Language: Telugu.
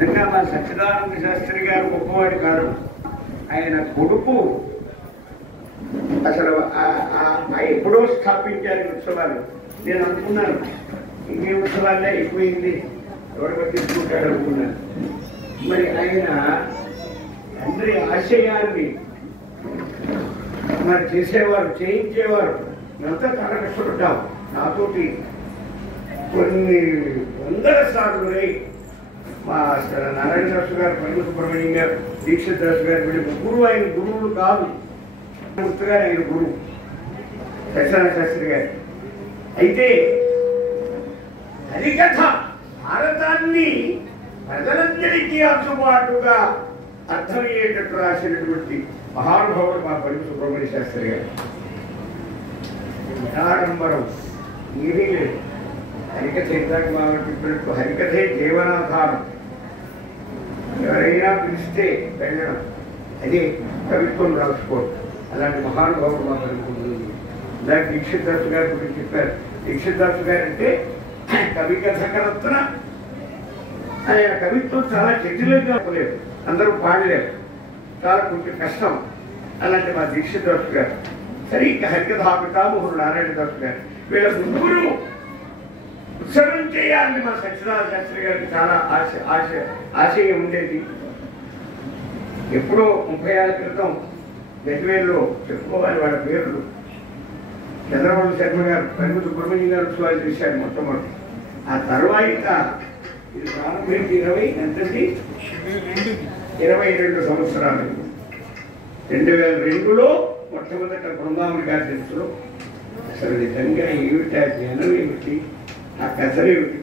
నిజంగా మా సచ్చిదానంద శాస్త్రి గారు గొప్పవాడి కాదు. ఆయన కొడుకు అసలు ఎప్పుడో స్థాపించారు ఉత్సవాలు. నేను అనుకున్నాను ఇంకే ఉత్సవాలే అయిపోయింది, ఎవరు పట్టించుకుంటాడు అనుకున్నాను. మరి ఆయన తండ్రి ఆశయాన్ని మరి చేసేవారు, చేయించేవారు. మేమంతా చాలా కష్టపడ్డాం. నాతోటి కొన్ని వందల సార్లు మా నారాయణ దాసు గారు, పల్లి సుబ్రహ్మణ్యం గారు, దీక్షిత్ దాసు గారు, వీళ్ళు ముగ్గురు ఆయన గురువులు కాదు. గారు ఆయన గురువు సత్యనారాయణ శాస్త్రి గారు. అయితే హరికథ భారతాన్ని ప్రజలందరికీ అందుబాటుగా అర్థమయ్యేటట్టు రాసినటువంటి మహానుభావుడు మా పల్లి సుబ్రహ్మణ్య శాస్త్రి గారు. నిరాడంబరం ఏమీ లేదు. హరికథ ఇందాక బాగా చెప్పినట్టు హరికథే జీవనాధారం. ఎవరైనా పిలిస్తే వెళ్ళడం, అదే కవిత్వం రాసుకోవడం. అలాంటి మహానుభావుడు మా పలుకుంటుంది. ఇందాక దీక్షిత్ దాసు గారి గురించి చెప్పారు. దీక్షిత్ దాసు గారు అంటే కవి కథకరత్న. ఆయన కవిత్వం చాలా జటిలంగా పోలేదు, అందరూ పాడలేరు, చాలా కొంచెం కష్టం. అలాంటి మా దీక్షిత్ దాసు గారు. సరే, ఇంకా హరికథా పితామహుడు నారాయణ దాసు గారు. వీళ్ళ ముగ్గురు ఉత్సవం చేయాలని మా సత్యనారాయణ శాస్త్రి గారికి చాలా ఆశయం ఉండేది. ఎప్పుడో 30 ఏళ్ల క్రితం గజ్వేల్లో చెప్పుకోవాలి వాళ్ళ పేర్లు. చంద్రబాబు శర్మ గారు, పల్లి సుబ్రహ్మణ్యం గారు ఉత్సవాలు చేశారు మొట్టమొదటి. ఆ తర్వాత ఇది ప్రారంభించి 22 సంవత్సరాలు. 2002లో మొట్టమొదట బృందావని గారి తెలుసులో అసలు నిజంగా ఏమిటి, ఆ జనం ఏమిటి, ఆ కథలు ఏమిటి.